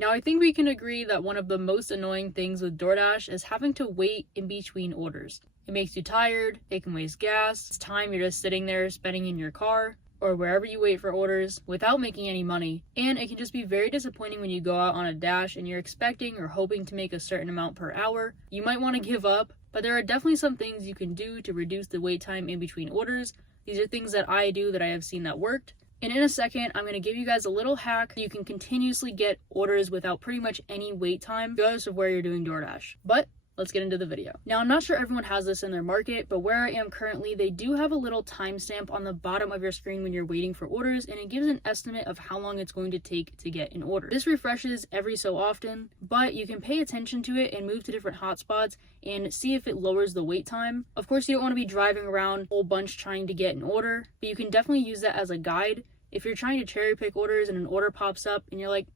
Now, I think we can agree that one of the most annoying things with DoorDash is having to wait in between orders. It makes you tired, it can waste gas, it's time you're just sitting there spending in your car or wherever you wait for orders without making any money, and it can just be very disappointing when you go out on a dash and you're expecting or hoping to make a certain amount per hour. You might want to give up, but there are definitely some things you can do to reduce the wait time in between orders. These are things that I do that I have seen that worked. And in a second, I'm going to give you guys a little hack you can continuously get orders without pretty much any wait time, regardless of where you're doing DoorDash. But let's get into the video. Now, I'm not sure everyone has this in their market, but where I am currently, they do have a little timestamp on the bottom of your screen when you're waiting for orders, and it gives an estimate of how long it's going to take to get an order. This refreshes every so often, but you can pay attention to it and move to different hotspots and see if it lowers the wait time. Of course, you don't want to be driving around a whole bunch trying to get an order, but you can definitely use that as a guide. If you're trying to cherry pick orders and an order pops up and you're like,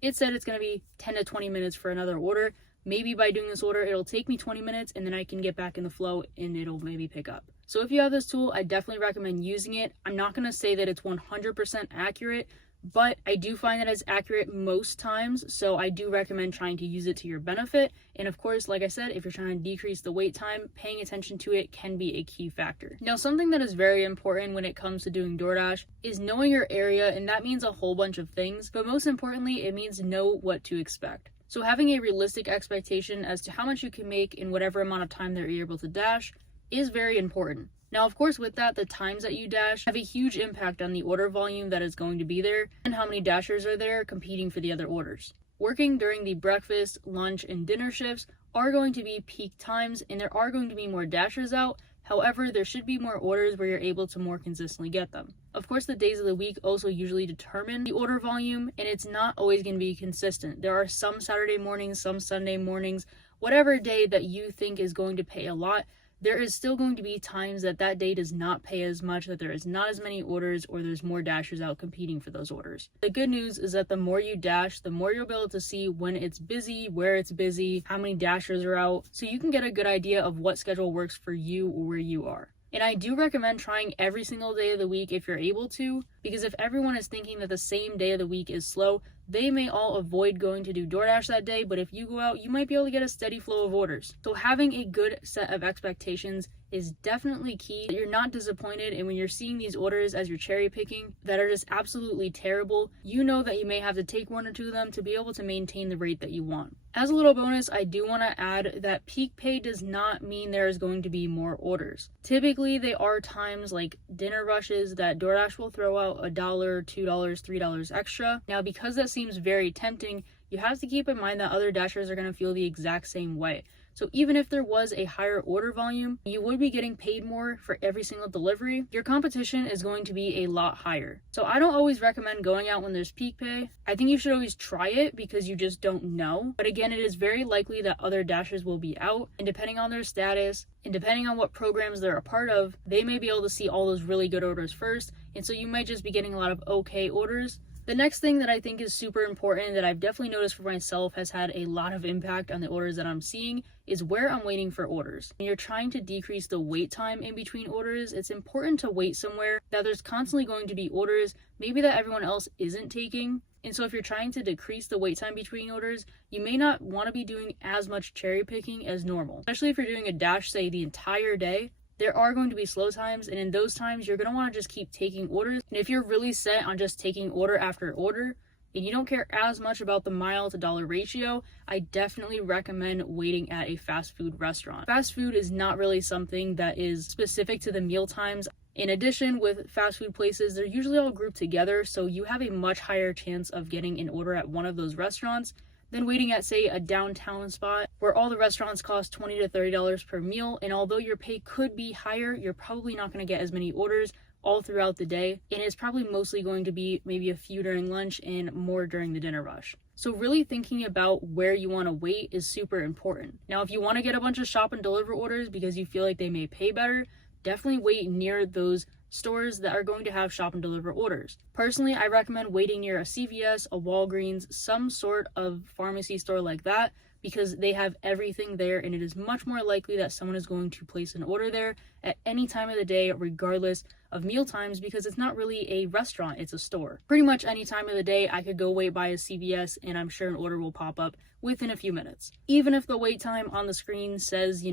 it said it's going to be 10 to 20 minutes for another order. Maybe by doing this order, it'll take me 20 minutes and then I can get back in the flow and it'll maybe pick up. So if you have this tool, I definitely recommend using it. I'm not going to say that it's 100% accurate, but I do find that it's accurate most times. So I do recommend trying to use it to your benefit. And of course, like I said, if you're trying to decrease the wait time, paying attention to it can be a key factor. Now, something that is very important when it comes to doing DoorDash is knowing your area. And that means a whole bunch of things, but most importantly, it means know what to expect. So having a realistic expectation as to how much you can make in whatever amount of time that you're able to dash is very important. Now, of course, with that, the times that you dash have a huge impact on the order volume that is going to be there and how many dashers are there competing for the other orders. Working during the breakfast, lunch, and dinner shifts are going to be peak times and there are going to be more dashers out. However, there should be more orders where you're able to more consistently get them. Of course, the days of the week also usually determine the order volume, and it's not always going to be consistent. There are some Saturday mornings, some Sunday mornings, whatever day that you think is going to pay a lot, there is still going to be times that that day does not pay as much, that there is not as many orders, or there's more dashers out competing for those orders. The good news is that the more you dash, the more you'll be able to see when it's busy, where it's busy, how many dashers are out, so you can get a good idea of what schedule works for you or where you are. And I do recommend trying every single day of the week if you're able to, because if everyone is thinking that the same day of the week is slow, they may all avoid going to do DoorDash that day, but if you go out, you might be able to get a steady flow of orders. So having a good set of expectations is definitely key. You're not disappointed, and when you're seeing these orders as you're cherry picking that are just absolutely terrible, you know that you may have to take one or two of them to be able to maintain the rate that you want. As a little bonus, I do want to add that peak pay does not mean there is going to be more orders. Typically, there are times like dinner rushes that DoorDash will throw out $1, $2, $3 extra. Now, because that seems very tempting, you have to keep in mind that other dashers are going to feel the exact same way. So even if there was a higher order volume, you would be getting paid more for every single delivery. Your competition is going to be a lot higher. So I don't always recommend going out when there's peak pay. I think you should always try it because you just don't know. But again, it is very likely that other dashers will be out, and depending on their status and depending on what programs they're a part of, they may be able to see all those really good orders first. And so you might just be getting a lot of okay orders. The next thing that I think is super important that I've definitely noticed for myself has had a lot of impact on the orders that I'm seeing is where I'm waiting for orders. When you're trying to decrease the wait time in between orders, it's important to wait somewhere that there's constantly going to be orders, maybe that everyone else isn't taking. And so if you're trying to decrease the wait time between orders, you may not want to be doing as much cherry picking as normal, especially if you're doing a dash, say, the entire day. There are going to be slow times, and in those times, you're going to want to just keep taking orders. And if you're really set on just taking order after order, and you don't care as much about the mile to dollar ratio, I definitely recommend waiting at a fast food restaurant. Fast food is not really something that is specific to the meal times. In addition, with fast food places, they're usually all grouped together, so you have a much higher chance of getting an order at one of those restaurants than waiting at, say, a downtown spot where all the restaurants cost $20 to $30 per meal. And although your pay could be higher, you're probably not going to get as many orders all throughout the day. And it's probably mostly going to be maybe a few during lunch and more during the dinner rush. So really thinking about where you want to wait is super important. Now, if you want to get a bunch of shop and deliver orders because you feel like they may pay better, definitely wait near those stores that are going to have shop and deliver orders. Personally, I recommend waiting near a CVS, a Walgreens, some sort of pharmacy store like that, because they have everything there, and it is much more likely that someone is going to place an order there at any time of the day, regardless of meal times, because it's not really a restaurant, it's a store. Pretty much any time of the day, I could go wait by a CVS and I'm sure an order will pop up within a few minutes. Even if the wait time on the screen says,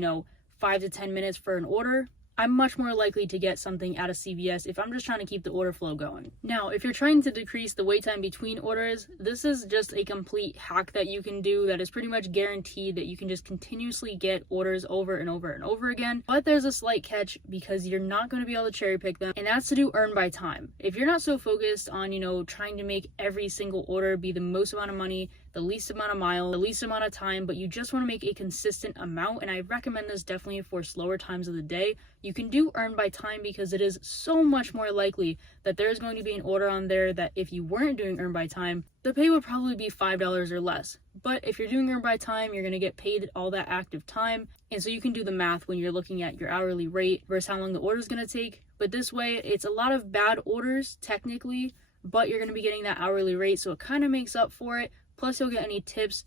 5 to 10 minutes for an order, I'm much more likely to get something at a CVS if I'm just trying to keep the order flow going. Now, if you're trying to decrease the wait time between orders, this is just a complete hack that you can do that is pretty much guaranteed that you can just continuously get orders over and over and over again. But there's a slight catch because you're not going to be able to cherry pick them, and that's to do earn by time. If you're not so focused on, trying to make every single order be the most amount of money, the least amount of miles, the least amount of time, but you just want to make a consistent amount, and I recommend this definitely for slower times of the day, you can do earn by time because it is so much more likely that there's going to be an order on there that if you weren't doing earn by time, the pay would probably be $5 or less. But if you're doing earn by time, you're going to get paid all that active time, and so you can do the math when you're looking at your hourly rate versus how long the order is going to take. But this way, it's a lot of bad orders technically, but you're going to be getting that hourly rate, so it kind of makes up for it. Plus, you'll get any tips.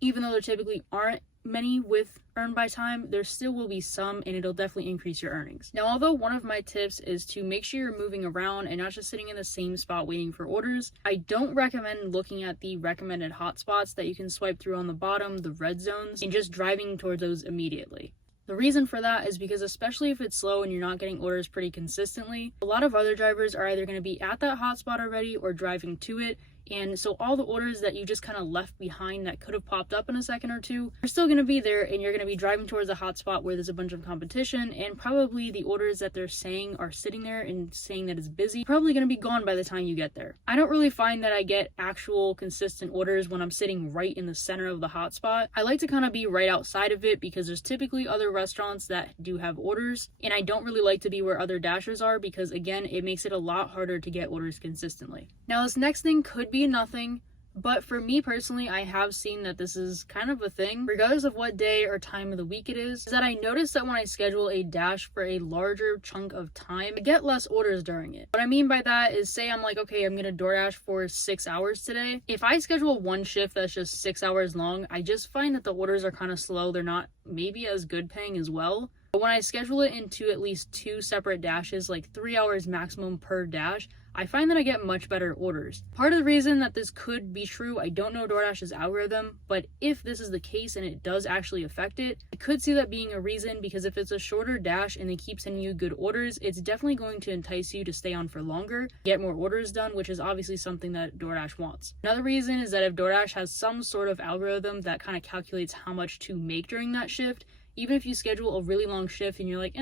Even though there typically aren't many with earn by time, there still will be some, and it'll definitely increase your earnings. Now, although one of my tips is to make sure you're moving around and not just sitting in the same spot waiting for orders, I don't recommend looking at the recommended hotspots that you can swipe through on the bottom, the red zones, and just driving toward those immediately. The reason for that is because especially if it's slow and you're not getting orders pretty consistently, a lot of other drivers are either going to be at that hotspot already or driving to it, and so all the orders that you just kind of left behind that could have popped up in a second or two are still going to be there, and you're going to be driving towards a hotspot where there's a bunch of competition, and probably the orders that they're saying are sitting there and saying that it's busy probably going to be gone by the time you get there. I don't really find that I get actual consistent orders when I'm sitting right in the center of the hotspot. I like to kind of be right outside of it because there's typically other restaurants that do have orders, and I don't really like to be where other dashers are because again, it makes it a lot harder to get orders consistently. Now, this next thing could be nothing, but for me personally, I have seen that this is kind of a thing, regardless of what day or time of the week it is that I notice that when I schedule a dash for a larger chunk of time, I get less orders during it. What I mean by that is, say I'm like, okay, I'm gonna DoorDash for 6 hours today. If I schedule one shift that's just 6 hours long, I just find that the orders are kind of slow. They're not maybe as good paying as well. But when I schedule it into at least 2 separate dashes, like 3 hours maximum per dash, I find that I get much better orders. Part of the reason that this could be true, I don't know DoorDash's algorithm, but if this is the case and it does actually affect it, I could see that being a reason, because if it's a shorter dash and they keep sending you good orders, it's definitely going to entice you to stay on for longer, get more orders done, which is obviously something that DoorDash wants. Another reason is that if DoorDash has some sort of algorithm that kind of calculates how much to make during that shift, even if you schedule a really long shift and you're like,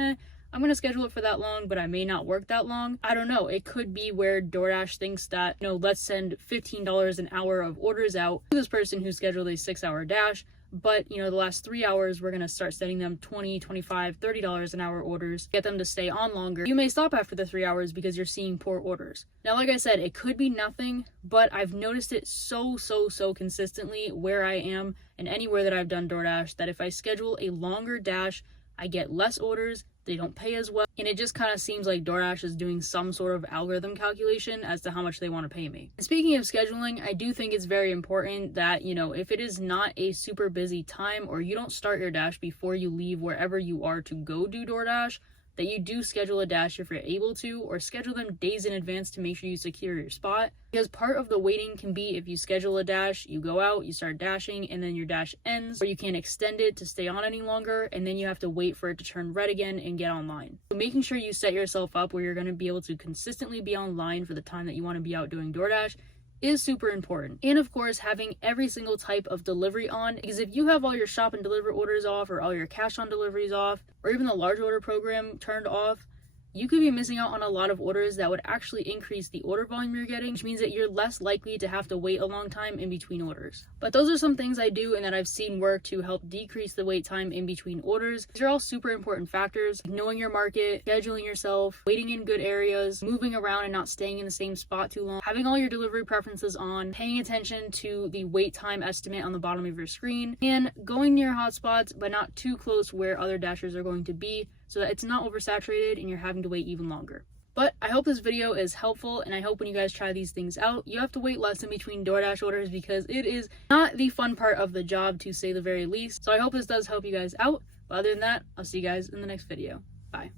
I'm going to schedule it for that long, but I may not work that long. I don't know. It could be where DoorDash thinks that, let's send $15 an hour of orders out to this person who scheduled a 6-hour dash. But, the last 3 hours, we're going to start sending them $20, $25, $30 an hour orders, get them to stay on longer. You may stop after the 3 hours because you're seeing poor orders. Now, like I said, it could be nothing, but I've noticed it so consistently where I am and anywhere that I've done DoorDash, that if I schedule a longer dash, I get less orders, they don't pay as well, and it just kind of seems like DoorDash is doing some sort of algorithm calculation as to how much they want to pay me. And speaking of scheduling, I do think it's very important that, if it is not a super busy time or you don't start your dash before you leave wherever you are to go do DoorDash, that you do schedule a dash if you're able to, or schedule them days in advance to make sure you secure your spot. Because part of the waiting can be if you schedule a dash, you go out, you start dashing, and then your dash ends, or you can't extend it to stay on any longer, and then you have to wait for it to turn red again and get online. So making sure you set yourself up where you're going to be able to consistently be online for the time that you want to be out doing DoorDash is super important. And of course, having every single type of delivery on, because if you have all your shop and deliver orders off, or all your cash on deliveries off, or even the large order program turned off, you could be missing out on a lot of orders that would actually increase the order volume you're getting, which means that you're less likely to have to wait a long time in between orders. But those are some things I do and that I've seen work to help decrease the wait time in between orders. These are all super important factors: knowing your market, scheduling yourself, waiting in good areas, moving around and not staying in the same spot too long, having all your delivery preferences on, paying attention to the wait time estimate on the bottom of your screen, and going near hotspots but not too close where other dashers are going to be, so that it's not oversaturated and you're having to wait even longer. But I hope this video is helpful, and I hope when you guys try these things out, you have to wait less in between DoorDash orders, because it is not the fun part of the job, to say the very least. So I hope this does help you guys out. But other than that, I'll see you guys in the next video. Bye.